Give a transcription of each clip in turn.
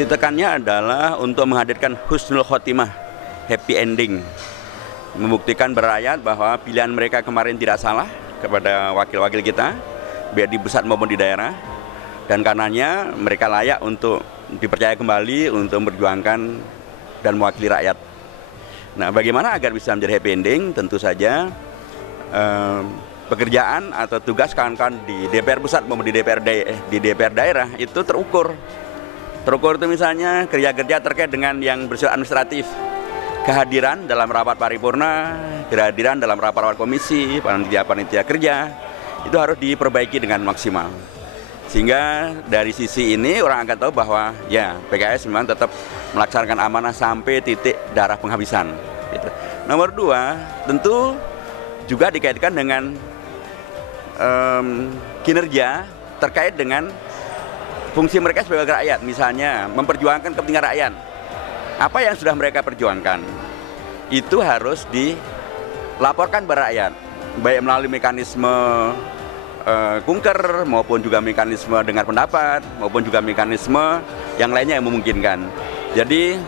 Ditekannya adalah untuk menghadirkan husnul khotimah, happy ending. Membuktikan berakyat bahwa pilihan mereka kemarin tidak salah kepada wakil-wakil kita, baik di pusat maupun di daerah. Dan karenanya mereka layak untuk dipercaya kembali untuk memperjuangkan dan mewakili rakyat. Nah, bagaimana agar bisa menjadi happy ending? Tentu saja pekerjaan atau tugas kawan-kawan di DPR pusat maupun di DPR daerah itu terukur. Terukur itu misalnya kerja-kerja terkait dengan yang bersifat administratif, kehadiran dalam rapat paripurna, kehadiran dalam rapat komisi, panitia kerja, itu harus diperbaiki dengan maksimal. Sehingga dari sisi ini orang akan tahu bahwa ya PKS memang tetap melaksanakan amanah sampai titik darah penghabisan. Gitu. Nomor 2, tentu juga dikaitkan dengan kinerja terkait dengan fungsi mereka sebagai rakyat, misalnya memperjuangkan kepentingan rakyat. Apa yang sudah mereka perjuangkan itu harus dilaporkan kepada rakyat, baik melalui mekanisme kunker maupun juga mekanisme dengar pendapat maupun juga mekanisme yang lainnya yang memungkinkan. Jadi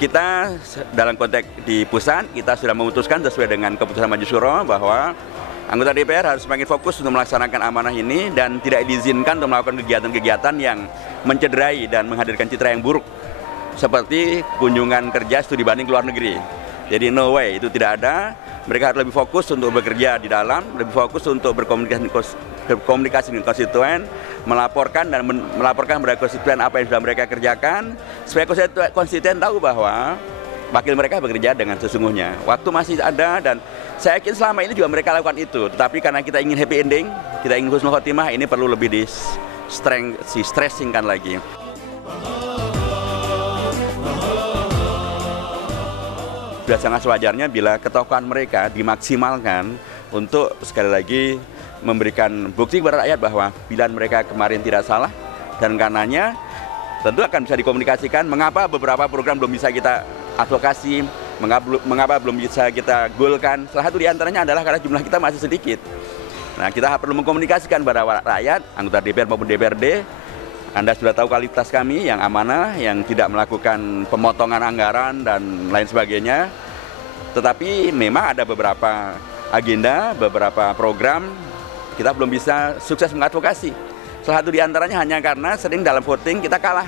kita dalam konteks di pusat kita sudah memutuskan sesuai dengan keputusan Majelis Syuro bahwa anggota DPR harus semakin fokus untuk melaksanakan amanah ini dan tidak diizinkan untuk melakukan kegiatan-kegiatan yang mencederai dan menghadirkan citra yang buruk seperti kunjungan kerja studi banding ke luar negeri. Jadi no way, itu tidak ada. Mereka harus lebih fokus untuk bekerja di dalam, lebih fokus untuk berkomunikasi dengan konstituen, melaporkan kepada konstituen apa yang sudah mereka kerjakan, supaya konstituen tahu bahwa wakil mereka bekerja dengan sesungguhnya. Waktu masih ada dan saya yakin selama ini juga mereka lakukan itu. Tetapi karena kita ingin happy ending, kita ingin husnul khotimah, ini perlu lebih stressingkan lagi. Sudah sangat sewajarnya bila ketokohan mereka dimaksimalkan untuk sekali lagi memberikan bukti kepada rakyat bahwa pilihan mereka kemarin tidak salah, dan karenanya tentu akan bisa dikomunikasikan mengapa beberapa program belum bisa kita advokasi, mengapa belum bisa kita goalkan. Salah satu diantaranya adalah karena jumlah kita masih sedikit. Nah, kita perlu mengkomunikasikan kepada rakyat, anggota DPR maupun DPRD. Anda sudah tahu kualitas kami yang amanah, yang tidak melakukan pemotongan anggaran dan lain sebagainya. Tetapi memang ada beberapa agenda, beberapa program kita belum bisa sukses mengadvokasi. Salah satu diantaranya hanya karena sering dalam voting kita kalah.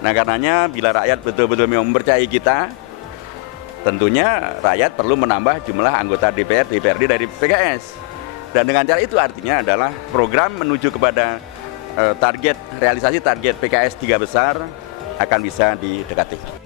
Nah, karenanya bila rakyat betul-betul mempercayai kita, tentunya rakyat perlu menambah jumlah anggota DPR, DPRD dari PKS. Dan dengan cara itu artinya adalah program menuju kepada realisasi target PKS 3 besar akan bisa didekati.